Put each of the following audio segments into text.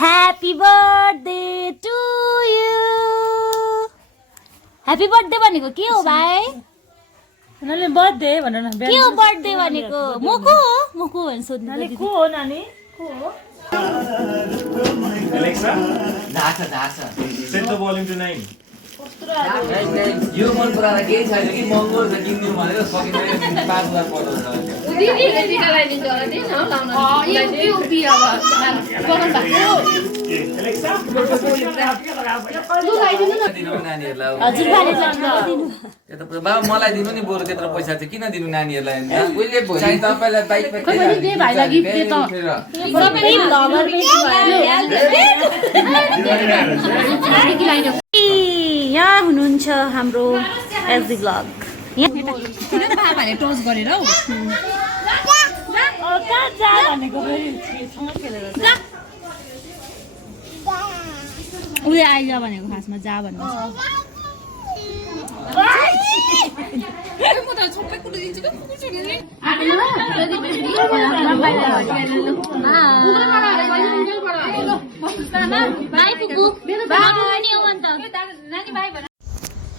Happy birthday to you. Happy birthday भनेको के हो भाइ? नानी बर्थडे भन न के हो बर्थडे भनेको? मोको भन्छ सोध्नु नानी को हो नानी को हो Alexa, झार्छ set the volume to 9. यो मन पराएर केही छैन कि महँगो छ किन्नु भनेर सकिँदैन 5000 पर्छ दिदीले टिका लगाइदिन्छ होला नि न लाउन यो उभि अब गरम भएको Alexa, लु लगाइदिनु न दिनु नानीहरुलाई हजुर भाइले चाहिँ दिनु त्यो त बाबा मलाई दिनु नि बरु त्यत्रो पैसा चाहिँ किन दिनु नानीहरुलाई कहिले भोलि तपाईलाई बाइकमा पनि दे भाइलाई गिफ्ट दे त सबै भ्लगर टिकी यहाँ हुनुहुन्छ हाम्रो एसडी भ्लग भने टच गरेर हौ कहाँ जा भनेको फेरि सँग खेलेर उयो आइज भनेको खासमा जा भन्नु म त सबै कुरा दिन्छु के कुकुर छोड्ने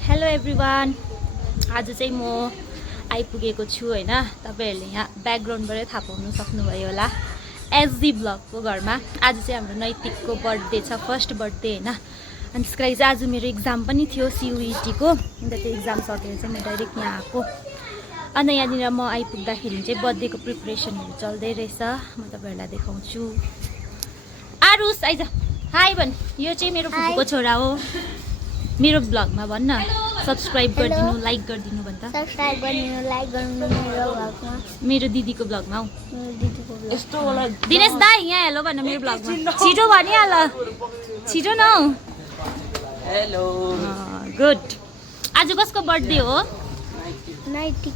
हेलो एभ्रिवान आज चाहिँ म आइपुगेको छु होइन तपाईँहरूले यहाँ ब्याकग्राउन्डबाटै थाहा पाउनु सक्नुभयो होला एसडी भ्लगको घरमा आज चाहिँ हाम्रो नैतिकको बर्थडे छ फर्स्ट बर्थडे होइन अनि त्यसको लागि चाहिँ आज मेरो इक्जाम पनि थियो सियुइटीको अन्त त्यो इक्जाम सकेर चाहिँ म डाइरेक्ट यहाँ आएको अन्त यहाँनिर म आइपुग्दाखेरि चाहिँ बर्थडेको प्रिपरेसनहरू चल्दै रहेछ म तपाईँहरूलाई देखाउँछु आरुस आइज हाई भन् यो चाहिँ मेरो फुपूको छोरा हो मेरो ब्लगमा भन्न सब्सक्राइब गरिदिनु लाइक गरिदिनु भन्छ सब्सक्राइब गर्नु लाइक गर्नु मेरो भ्लगमा मेरो दिदीको ब्लगमा हौ मेरो दिदीको भ्लग यस्तो होला दिनेश दाई यहाँ हेलो भन्न मेरो ब्लगमा छिटो भनिहाल छिटो न हौ हेलो गुड आज कसको बर्थडे हो नैतिक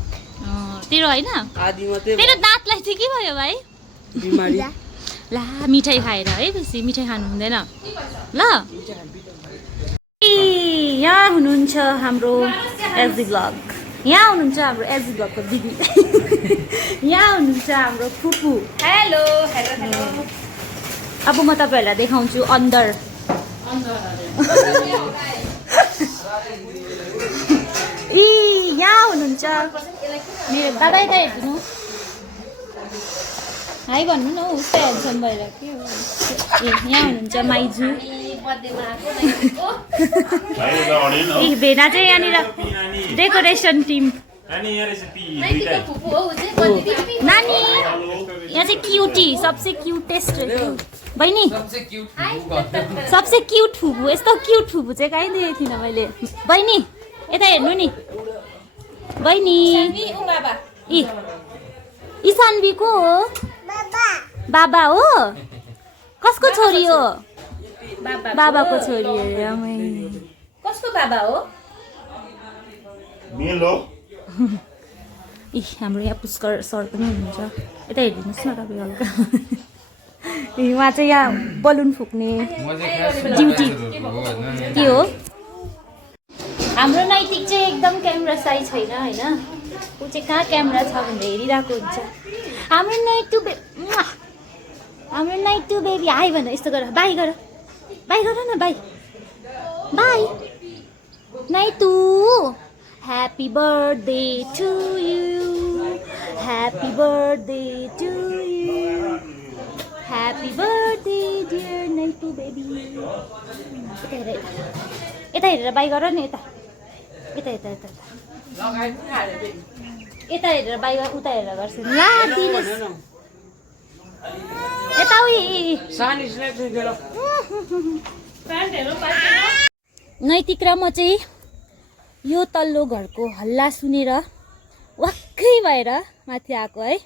तेरो होइन आदि मात्रै तेरो दाँतलाई चाहिँ के भयो भाइ बिमारी ला मिठाई खाएर है बेसी मिठाई खानु हुँदैन ल यहाँ हुनुहुन्छ हाम्रो एसडी भ्लग यहाँ हुनुहुन्छ हाम्रो एसडी भ्लगको दिदी यहाँ हुनुहुन्छ हाम्रो फुपू हेलो हेलो हेलो अब म तपाईँहरूलाई देखाउँछु अन्डर यहाँ हुनुहुन्छ मेरो दादा यता हेरिदिनु हाई भन्नु न हौ उस्तै हेन्सम भएर के हो यहाँ हुनुहुन्छ माइजू भेना चाहिँ यहाँनिर डेकोरेसन टिम नानी यहाँ चाहिँ क्युटी सबसे क्युटेस्ट बहिनी सबसे क्युट फुपू यस्तो क्युट फुपू चाहिँ कहीँ देखेको थिइनँ मैले बहिनी यता हेर्नु नि बहिनी इसान्वी को हो बाबा हो कसको छोरी हो बाबाको छोरी हो कसको बाबा हो Milo. हाम्रो यहाँ पुष्कर सर पनि हुनुहुन्छ यता हेरिदिनुहोस् न तपाईँ हल्का उहाँ चाहिँ यहाँ बलुन फुक्ने ड्युटी के हो हाम्रो नैतिक चाहिँ एकदम क्यामेरा साई छैन होइन ऊ चाहिँ कहाँ क्यामेरा छ भनेर हेरिरहेको हुन्छ हाम्रो नाइटु बेबी हाई भन यस्तो गर बाई गर न बाई बाई Naitu happy birthday to you happy birthday to you happy birthday dear Naitu baby यता हेरेर बाई गर नि यता यता यता यता यता हेरेर बाई गर उता हेरेर गर्छु ला दिनेश यता नैतिक र म चाहिँ यो तल्लो घरको हल्ला सुनेर वाक्कै भएर माथि आएको है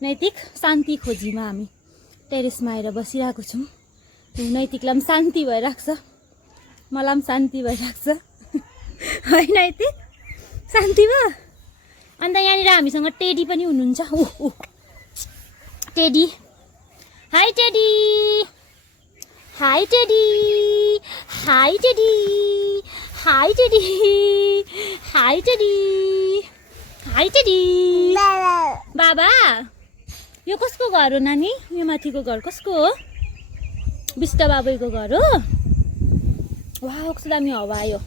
नैतिक शान्ति खोजीमा हामी टेरेसमा आएर बसिरहेको छौँ नैतिकलाई पनि शान्ति भइरहेको छ मलाई पनि शान्ति भइरहेको छ है नैतिक शान्ति भयो अन्त यहाँनिर हामीसँग टेडी पनि हुनुहुन्छ ऊ teddy high teddy high teddy high teddy high teddy high teddy high teddy बाबा यो कसको घर हो नानी यो माथिको घर कसको हो विष्ट बाबैको घर हो वाह कस्तो दामी हावा आयो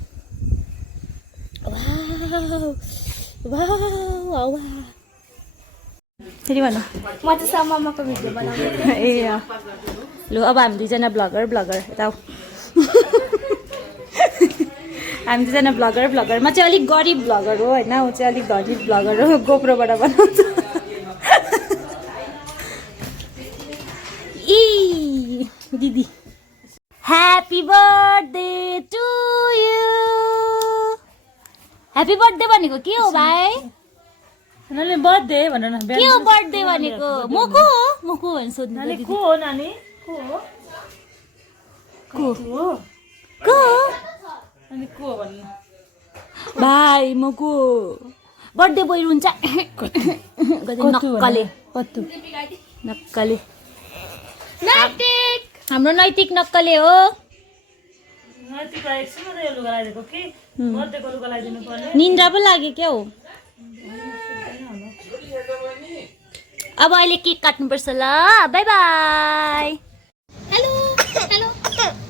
हावा फेरि भन म चाहिँ सम्मको भिडियो बनाउँछु ए लु अब हामी दुईजना ब्लगर यता हामी दुईजना ब्लगर म चाहिँ अलिक गरिब ब्लगर हो होइन ऊ चाहिँ अलिक धनी ब्लगर हो गोप्रोबाट बनाउँछ ई दिदी happy birthday to you happy birthday भनेको के हो भाइ नानी बर्थडे भन न के हो बर्थडे भनेको म को भनेर सोध्नु नानी दिदी को हो नानी को हो नानी को हो भन्नु भाइ म को बर्थडे बोइ हुन्छ नक्कले हाम्रो नैतिक नक्कले हो नैतिकलाई एकछिन मात्रै यो लुगा लगाइदिएको कि बर्थडेको लुगा लगाइदिनु पर्ने निन्द्रा पो लाग्यो क्या हो अब अहिले केक काट्नुपर्छ ल बाई बाई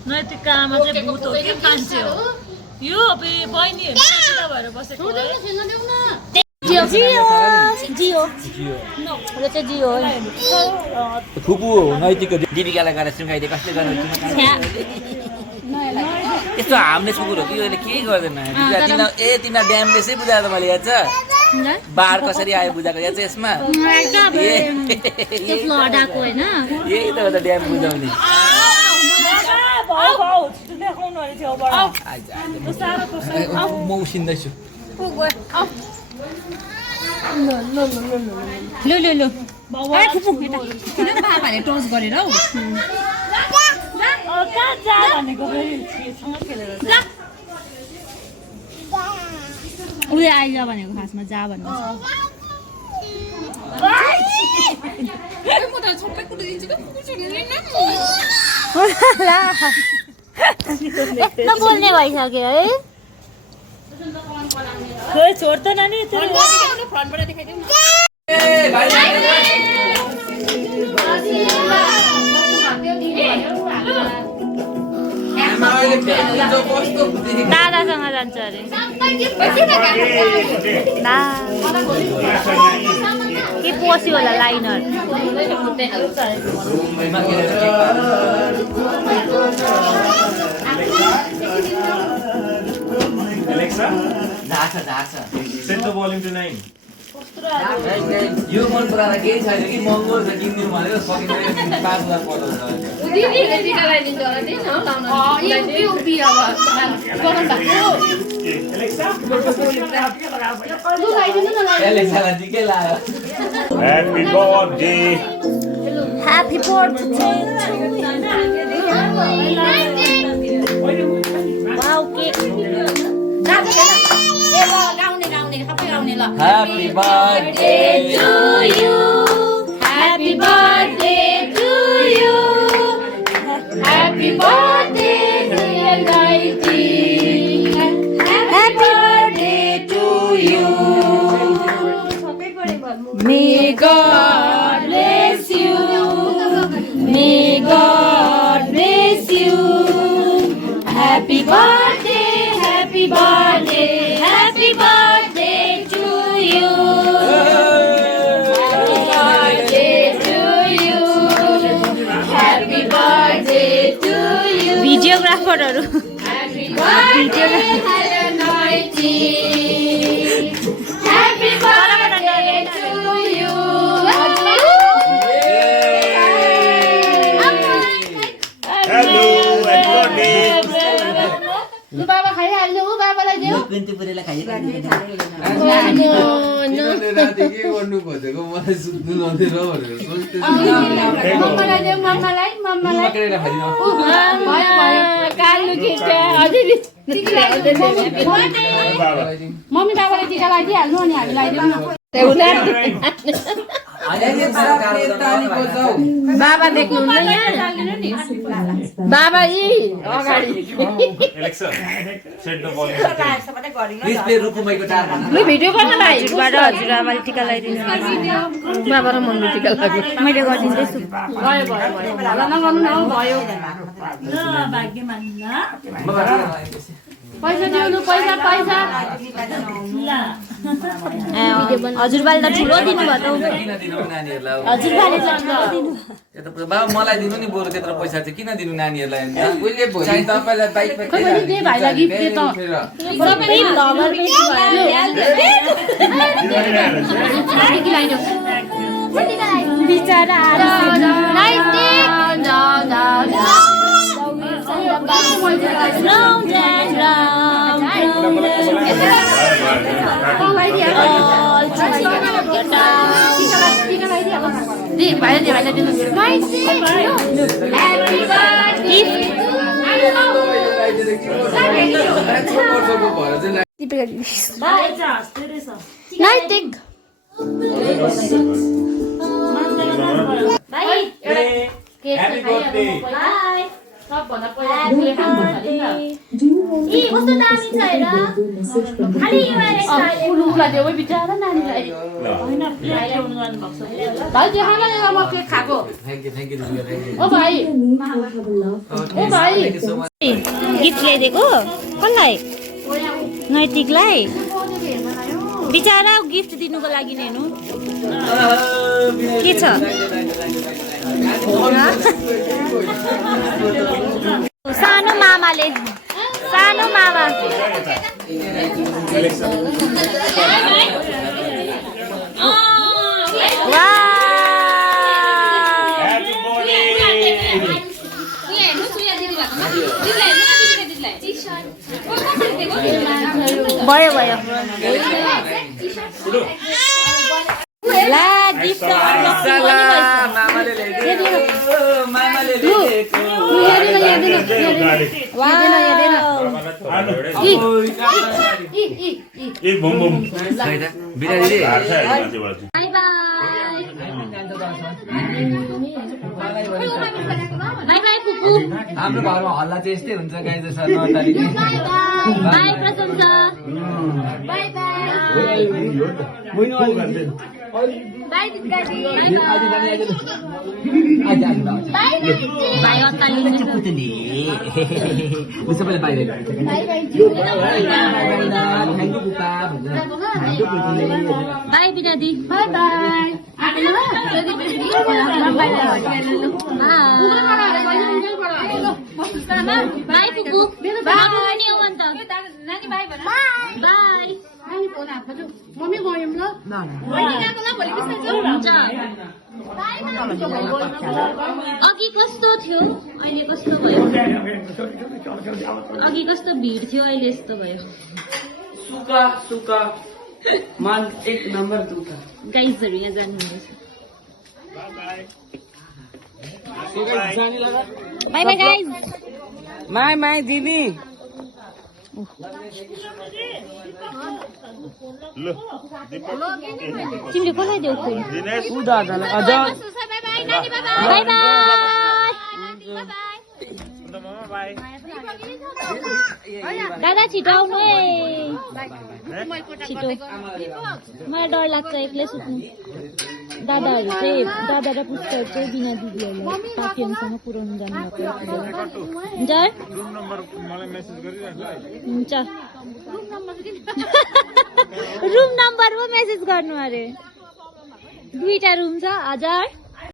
नैतिकको आमा चाहिँ भूत हो कि मान्छे हो यो बहिनीहरू सिधा भएर बसेको है जियो र चाहिँ जियो फुपू हो नैतिकको दिपिकालाई गएर सुँगाइदिए कसले गर्नु यस्तो हामीले सुकुर हो कि अहिले केही गर्दैन तिमीलाई ड्याम बेसै बुझाएर त मैले याद छ बाढ कसरी आयो बुझाएको याद छ यसमा यही त हो त ड्याम बुझाउने म उसिन्दैछु लु कहाँ जा भनेको फेरि सँग खेलेर उसले आइज भनेको खासमा जा भन्नु बोल्ने भइसक्यो है खोइ छोड त नानी दादासँग जान्छ अरे के पस्यो होला liner Alexa, झार्छ set the volume to 9. यो मन पराएर केही छैन कि महँगो छ किनिदिउँ भनेको सकिँदैन 5,000 पर्छ दिदीले टिका लगाइदिन्छ होला नि Alexa, एलेक्सालाई ठिकै लाग्यो happy birthday. Happy birthday wow cake Happy birthday to you happy birthday to you happy birthday dear Gaiti happy birthday to you may God bless you may God bless you happy birthday happy birthday happy birthday to you happy birthday to you भिडियोग्राफरहरु happy birthday happy birthday to you Hello, happy birthday. बाबा खाइहाल्नु बाबालाई देऊ पिन्तुपुरेलाई खाइएको राति के गर्नु खोजेको मलाई सुत्नु नदिएर भनेर सोच्दै मम्मालाई देऊ मम्मालाई मकरेला खाइदिनु कालु केटा अझै मम्मी बाबालाई टिका लगाइदिइहाल्नु अनि हामी लगाइदिउँ न बाबा देख्नुहुन्न यहाँ बाबा यी अगाडि Alexa, set the volume to 10. Please पे रुकुमैको टार भन लु भिडियो गर्न भाइ हजुरबाट हजुरआमाले टिका लगाइदिनु बाबा र मम्मी टिका लाग्यो मैले गरिदिँदैछु भयो भयो भयो हल्ला नगर्नु न भयो ल भाग्यमान ल पैसा दिनु पैसा पैसा ल हजुरबाले त ठुलो दिनुभयो त किन दिनु नानीहरूलाई हजुरबाले त ठुलो दिनु बाबा मलाई दिनु नि बरु त्यत्रो पैसा चाहिँ किन दिनु नानीहरूलाई उसले भोलि तपाईँलाई बाइकमा खै पनि दे भाइलाई गिफ्ट दे त सबै भ्लगरले बिचरा Happy birthday. सबभन्दा पहिला कस्तो दामी छ हेर खाली उलाई देऊ बिचारा नानीलाई होइन प्लेट ल्याउनु जानुभएको छ भाइ देखाउन न म केक खाएको थ्याङ्क यू दिदी ओ भाइ ओ भाइ गिफ्ट ल्याइदिएको कसलाई नैतिकलाई बिचारा गिफ्ट दिनुको लागि नै हेर्नु के छ सानो मामाले सानो मामा Happy birthday. भयो भयो ला गिफ्ट मामाले ल्याइदिएको मामाले ल्याइदिएको Boom boom. बिना दिदी बाई बाई कुकु हाम्रो घरमा हल्ला चाहिँ यस्तै हुन्छ गाई जस्तो 9 तारिक बाई प्रशंसा बाई बाई बाई दिदी बाई अत्तालिन्छ पुतली उसैले बाहिर बाई बाई बाई बिनादी बाई बाई बाई कुकु बाई नि हो अन्त नानी बाई भन बाई नानी फोन हातमा छु मम्मी गयौँ ल हुन्छ अघि कस्तो थियो अहिले कस्तो भयो अघि कस्तो भिड थियो अहिले यस्तो भयो सुका सुका मान 1 नम्बर दुखा गाइजहरू यहाँ जानुहुँदैछ by by guys my my दिदी तिमीले कसलाई देऊ खोइ दादालाई अझ बाई बाई दादा छिटो आउनु है छिटो मलाई डर लाग्छ एक्लै सुत्नु दादाहरू चाहिँ दादा र पुस्ताहरू चाहिँ बिना दिदीहरूलाई साथीहरूसँग पुऱ्याउनु जानुभएको हुन्छ रुम नम्बर पो मेसेज गर्नु अरे 2टा रुम छ हजार